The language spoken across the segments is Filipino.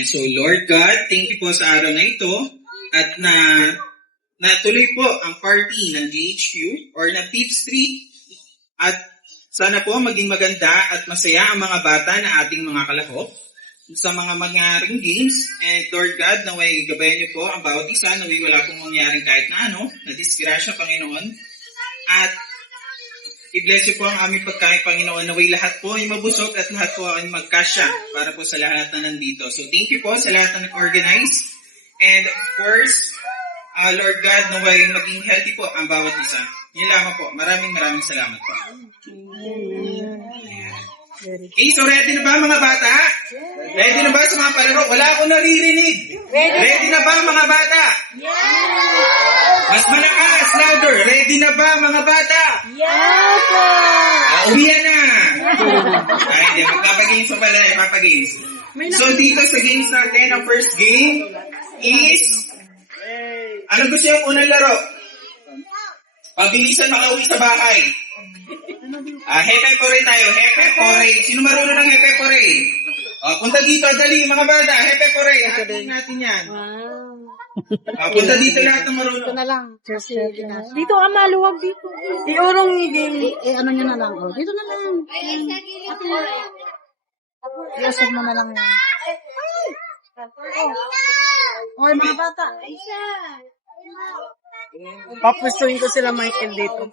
Ayan, so Lord God, thank you po sa araw na ito at natuloy po ang party ng GHQ or ng Fifth Street at sana po maging maganda at masaya ang mga bata na ating mga kalahok sa mga mangyaring games. And Lord God, naway gabayan niyo po ang bawat isa, naway wala pong mangyaring kahit na disgrasya, Panginoon. At i-bless niyo po ang aming pagkain, Panginoon, naway lahat po ay mabusog at lahat po ay magkasya para po sa lahat na nandito. So thank you po sa lahat na nag-organize. And of course, Lord God, naway maging healthy po ang bawat isa. Yun lamang po. Maraming salamat po. Okay, so ready na ba mga bata? Ready na ba sa mga palaro? Wala akong naririnig. Ready na ba mga bata? Mas malakas, louder. Ready na ba mga bata? Yes! Uwian na. Ay, hindi. Magpapagames pa pala. Magpapagames. So dito sa games natin, ang first game is ano gusto yung unang laro? Pabilisan makauwi sa bahay. Hepe pore tayo. Hepe pore. Sino marunong ng hepe pore? Punta dito. Dali mga bata. Hepe pore. Hatiin natin yan. Punta dito lahat ng marunong. Dito na lang. Dito ka maluwag dito. Iurong game. Ano nyo na lang. Dito na lang. Iusap mo na lang yan. Oy mga bata. Papustuhin ko sila Michael dito.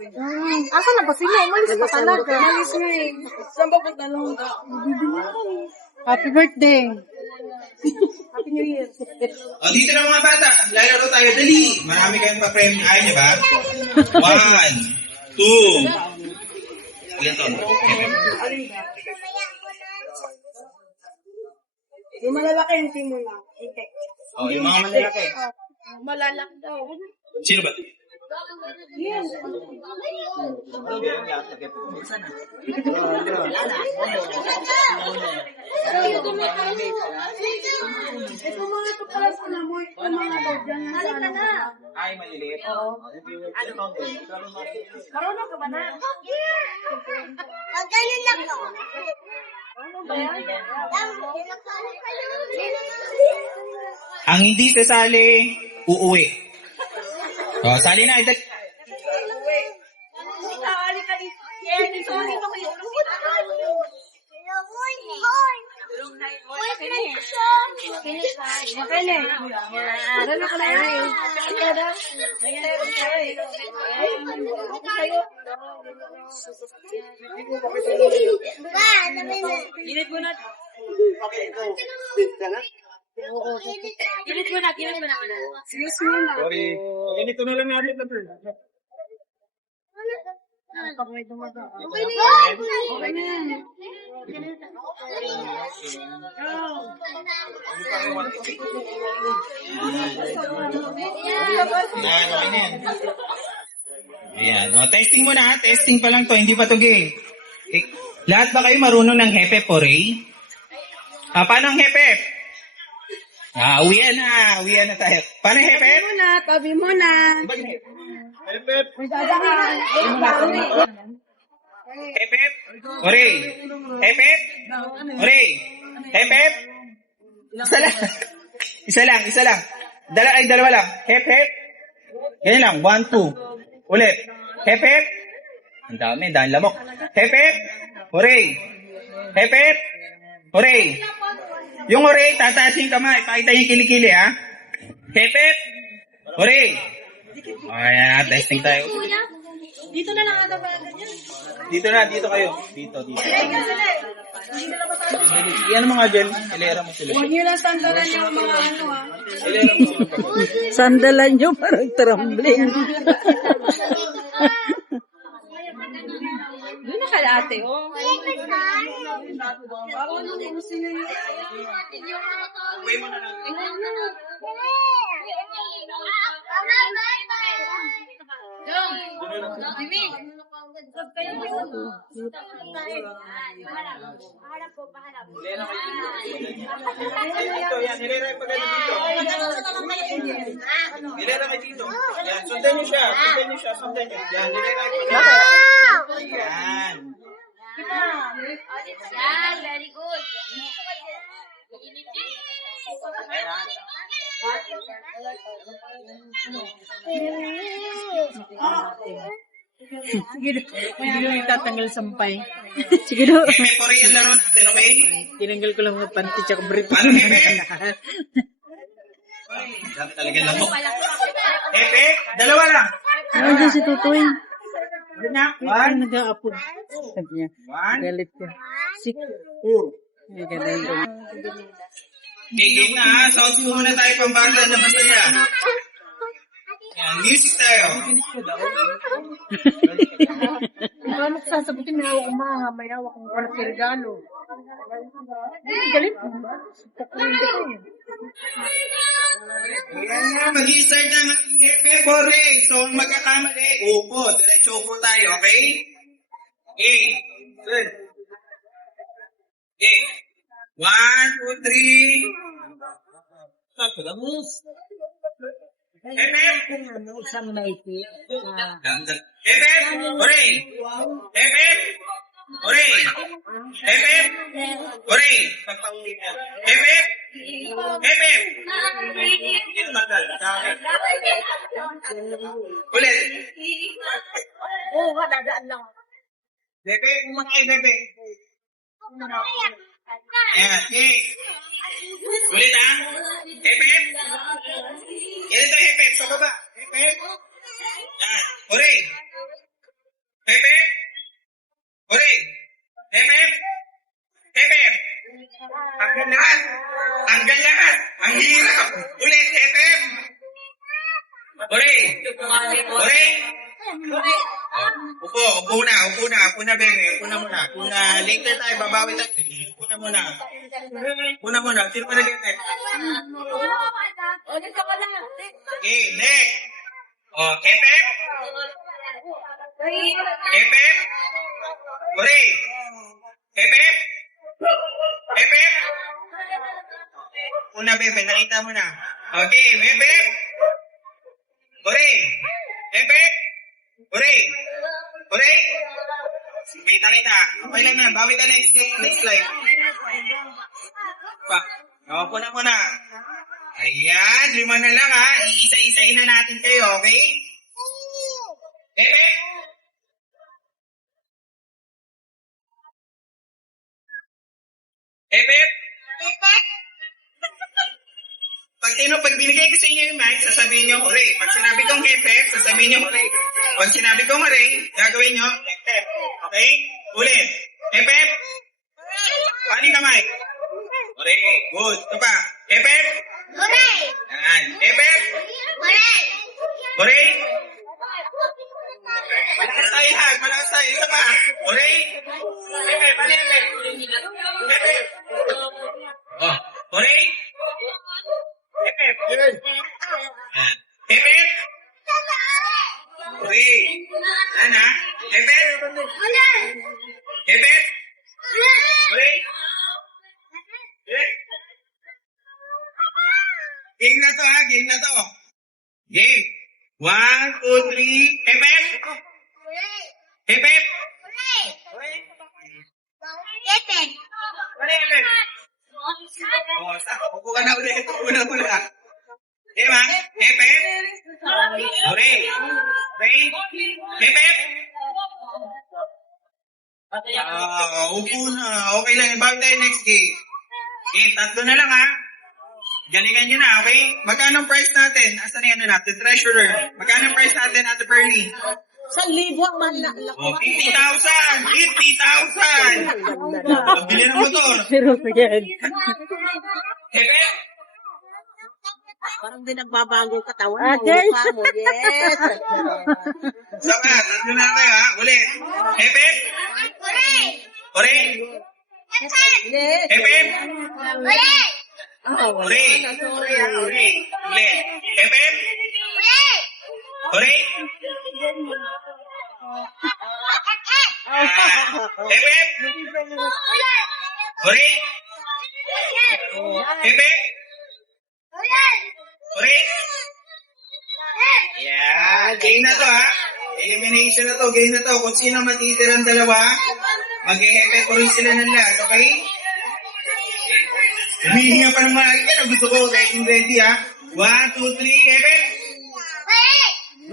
Asa na ba sila? Umalis pa talaga. Umalis nga eh. Saan ba punta lang? Happy birthday. Happy New Year. Dito na mga bata. Lalaro tayo. Dali. Marami kayong pa-frame. Ayaw niyo ba? 1, 2. Ilan to? Yung malalaki yung team mo lang. Yung mga malalaki. Malalaki daw. Sino ba? Yes. Ito mga kapalas na mo. Ito mga tawag. Halika na. Ay, maliliit. Marunong ka ba na? Ganyan lang no. Ano ba yan? Ang hindi sasali, uuwi. Sali na. Halika dito. Dito kayo. Init mo na. Oo. Init mo na. Serious mo na. Sorry. Ganito na lang natin. Okay na yan. Ayan. Testing mo na. Testing pa lang to. Hindi pa to game. Lahat ba kayo marunong ng hepe pore? Paano ang hepe? Uwian na tayo. Paano hepe? Tabi mo na. Hepe. May dadaan. Hepe. Ore. Hepe. Ore. Hepe. Isa lang. Dalawa lang. Hepe. Ganyan lang. 1, 2. Ulit. Hepe. Ang dami. Dahil lamok. Hepe. Ore. Hepe. Ore. Yung ore, tataas yung kamay. Pakita yung kilikili, ha? Hepe. Ore. Ayan, testing tayo. Dito na lang ata ba ganyan? Dito kayo. Dito. Yan ang mga dyan. Ilera mo sila. Huwag nyo lang sandalan yung mga ano ha. Ilera mo sila. Sandalan nyo parang trembling. Doon na kalate, oh. Uwi mo na lang. Ilera yung pagano dito. Ilera kayo dito. Yan, sundan niyo siya. Yan, ilera yung pagano. Yan. Yan, very good. Sige, hindi lang itatanggal sampay. Sige do. Hepe, pore yung laro natin, okay? Tinanggal ko lang mga panty tsaka brief. Ano, Hepe? Talaga lang mo. Hepe, dalawa lang. Ano si Tutoy? Ano na? Ay, One, nag-aapod. Sabi niya. one, Galit ka. Sik. two. Ay, ganun daw. Game na ha. Sounds mo muna tayo pambanda na masaya. Yan, music tayo. Paano ko sasagutin na ako mga may hawak kong walang regalo? Galit mo ba? Ayan nga, mag-i-start na ang ating Hepe, pore. So, ang magkakamali, upo. Diretso upo tayo, okay? Okay. Good. Okay. 1, 2, 3. Hepe! Hepe! Ore! Hepe! Ore! Hepe! Ore! Hepe! Hepe! Ulit! Oo, dadaan lang. Hepe! Kumakay, Hepe! Ayan, okay. Ulit ha? Hepe! Ganito, Hepe! Sa baba! Hepe! Yan! Ore! Hepe! Ore! Hepe! Hepe! Hanggang lahat! Hanggang lahat! Ang hirap! Ulit, Hepe! Ore! Ore! Upo na, bebe. Upo na muna. Kung later tayo, babawi tayo. Upo na muna. Sino pa nag-ete? Okay, next. Oh, Hepe? Hepe? Ore! Hepe? Hepe? Una, bebe. Nakita mo na. Okay, Hepe? Ore! Hepe? Ore! Ore! Kita. Okay lang na. Bawi ka next slide. Pa. Opo na muna. Ayan. 5 na lang ha. Iisa-isain na natin kayo, okay? Hepe? Hepe? Pag binigay ko sa inyo yung mic, sasabihin nyo, hooray. Pag sinabi kong hepe, sasabihin nyo, hooray. Pag sinabi kong hooray, gagawin nyo, hepe. Okay? Ulit. Hepe? Paano yung kamay? Hooray. Good. Ito pa. Hepe? Yan. Hepe? Hooray. Malakas tayo. Ito pa. Hooray. Hepe. Paano hepe? Hepe. Oh. Hooray. Hepe. Hepe. Hooray. Ano? Hepe. Hepe. Hooray. Game na to ha. Game. 1, 2, 3. Hepe. Hepe. Ano hepe? Oh, upo ka na ulit. Una. Diba? Hepe? Hooray! Hepe? Upo na. Okay lang. Bago tayo next game. Okay, 3 na lang ha. Galingan nyo na, okay? Magkano ang price natin? Asan na yan natin? Treasurer. Magkano ang price natin, Ate Pernie? 1,000 ang man na. Oh, 50,000! 50,000! Pabili ng motor. Pero yan. Hepe? Parang din nagbabago katawan mo. Okay. Mukha mo. Yes. Sama, 3 na tayo ha. Uli. Hepe? Hooray! Yes. Hepe? Oh, Hooray! Hooray! Uli. Hepe? Hooray! Hepe? Hooray! Hepe? Hooray! Yeah, game na to ha. Elimination na to, game na to. Kung sino matitirang dalawa, mag-hepe ko rin sila ng last, okay? Humihinga pa ng mga gusto ko, ready ha. 1, 2, 3, Pepe.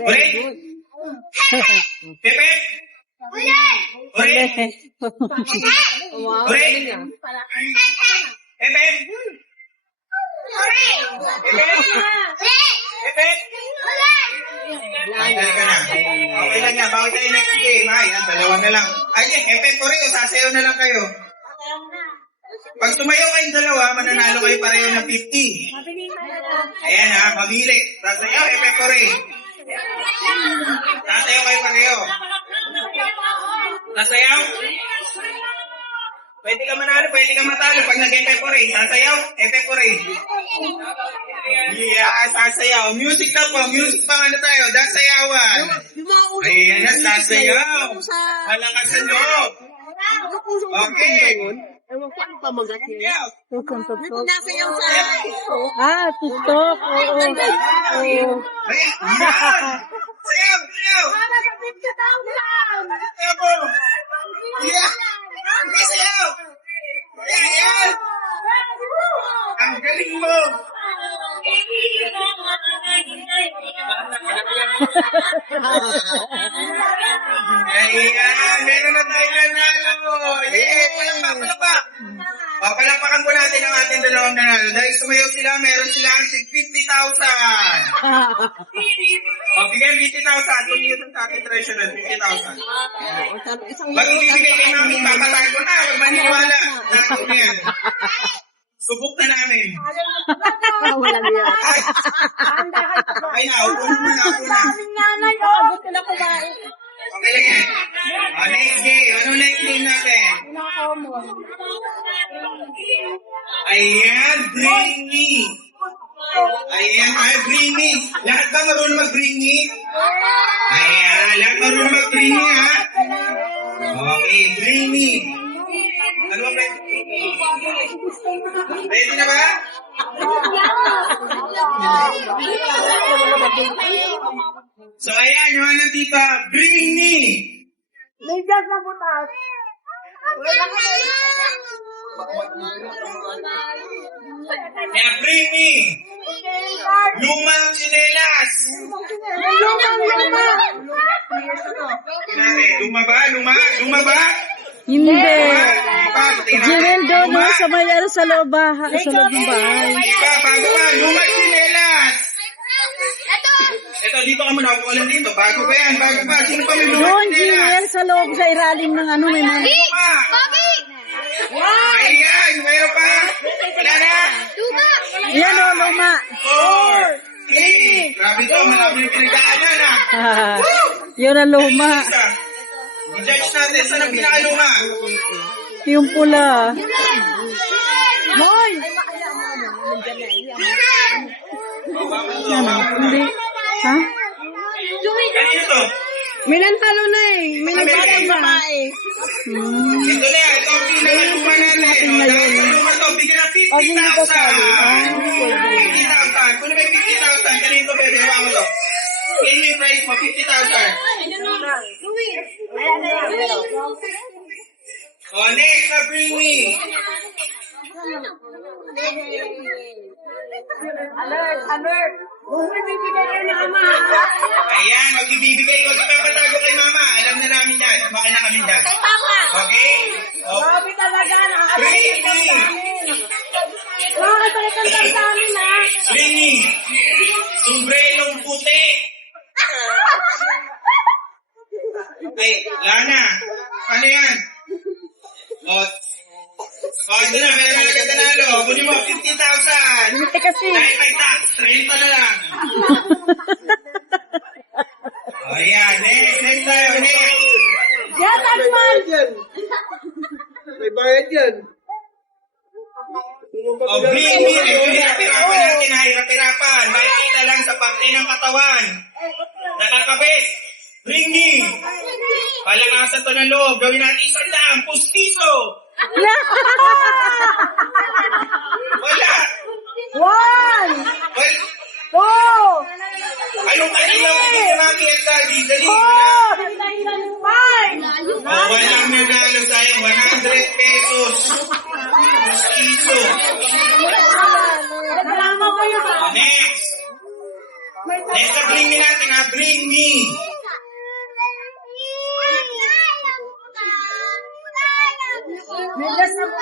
Ore. Pepe. Ore. Ore. Pepe. Pepe. Ay, dali ka na. Okay lang yan. Bawal tayo next game. Ayan, dalawa na lang. Ay, Pepe, Ore, sasayaw na lang kayo. Pag sumayaw kayong dalawa, mananalo kayo pareho ng 50. Ayan ha, mabili. Sasayaw, Ore. Sasayaw kayo pareho. Sasayaw? Pwede ka manalo, pwede ka matalo. Pag nag-Ore, sasayaw, Ore. Yeah, sasayaw. Music na po, music pa ano tayo, dasayawan. Ayan na, sasayaw. Malakas ang loob. Okay. Sayaw. Ah, TikTok. Oo. Oo. Ayan. Sayaw, sayaw. Sayaw po. Yeah. Okay, sayaw. Ayan. Ang galing mo. Ayan, meron na tayo nanalo. Yeah, palakpak. Papalakpakan po natin ang ating dalawang nanalo. Dahil sumayaw sila, meron sila ang 50,000. O, bigyan 50,000. Kung yun ang ating treasurer, 50,000. Pag ibibigay kay mami, papatayin ko na. Huwag maniwala. Nato yan. Subok na namin. Walang yan. Okay na, upo na, upo na. Okay lang yan. O, next game. Anong next game natin? Ayan, bring me. Ayan, bring me. Lahat ba marunong mag-bring me? Ayan, lahat marunong mag-bring me, ha? Okay, bring me. Ano ba, Ben? Ready na ba? So, ayan, yung ano, tita, bring me. Kaya bring me. Lumang tsinelas. Luma ba? Luma ba? Hindi. Luma? Jirel doon, no? Sa may ano, sa loob ng bahay. Iba, bago ba? Lumang tsinelas. Ito, dito ka muna. Ako lang dito. Bago ba yan? Bago ba? Sino pa may lumang Doon, tsinelas? Jirel, sa loob, sa ilalim ng ano, may mga... Luma. Ayan, meron pa. Wala na. Yan o, luma. 4, 3. Grabe to, marami yung pinagdaanan ah. Yun ang luma. Isa. I-judge natin, saan ang pinakaluma? Yung pula. Ano? Hindi. Ha? Kanino to? Minantalo na eh. Minantalo ba? Ito na yan, ito ang pinakaluma natin. Dahil sa luma to, bigyan ng 50,000. 50,000. Kung may 50,000, kanino to, pwede hawa mo to. Kaya may price mo, 50,000. Oh, next na bring me. Alert! Ayan, magbibigay ko. Ipapatago kay mama. Alam na namin yan. Baka na kami dyan. Okay? Oh. Grabe talaga. Bring me. Nakakapalitan sa amin ha. Bring me. Sombrerong puti. Ay, Lana. Ano yan? Ito na, meron na nagkaganalo. Kunin mo, 50,000. Hindi kasi. Dahil may tax, 30 na lang. Ayan, next tayo, next. Yan, Alman! May bayad yan. Bring me. Hirap-hirapan natin, hirap-hirapan. Makikita lang sa parte ng katawan. Nakakabit. Bring me. Palakasan to ng loob. Gawin natin 100. Pustiso. Wala. 1, Well, 2, anong kanila mo din namin at daddy? Dali. 5. Walang nanalo sa'yo. 100 pesos. Pustiso. Naglalama kayo ba? Next. Sa bring me natin ha, bring me. Medyas na po.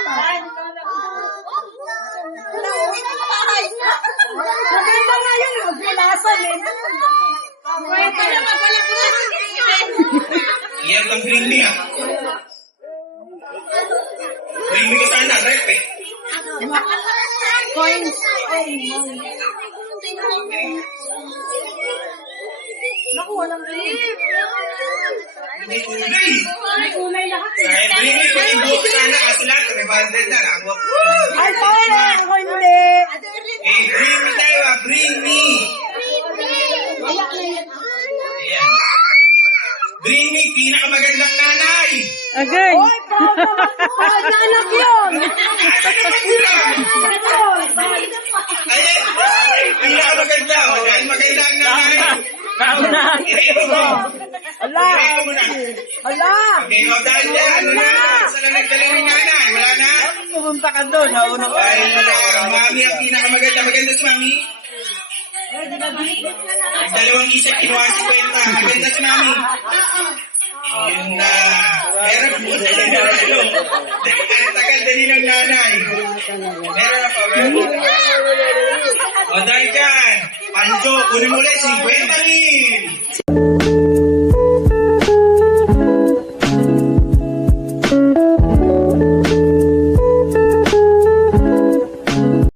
Maganda nga yun. Magpilasan eh. Yan ang bring me ha. Bring me ka sana, rep eh. Coins. Naku, walang green. Hindi kulay. May kulay lahat eh. Kaya bring me ko yung buhok sana kasi lahat. May banded na ako. Ay, ako hindi. Eh, bring me tayo ha, bring me. Ayan. Bring me, pinakamagandang nanay. Agay. Anak yun. Ayan, pinakamaganda. Dahil maganda ang nanay. Ito mo. Ala. Ito mo na. Ala. Okay, o dahil yan. Ano na? Saan na nagdala ng nanay? Wala na? Pumunta ka doon, nauna ka. Ay, wala. Mami ang pinakamaganda. Maganda si mami. Dalawang isip, kinuha si Kwenta. Maganda si mami. Yun na. Meron po na sa nanalo. Ang tagal dali ng nanay. Meron na pa. Meron na. O dahil dyan, Panjo, kunin mo ulit 50,000.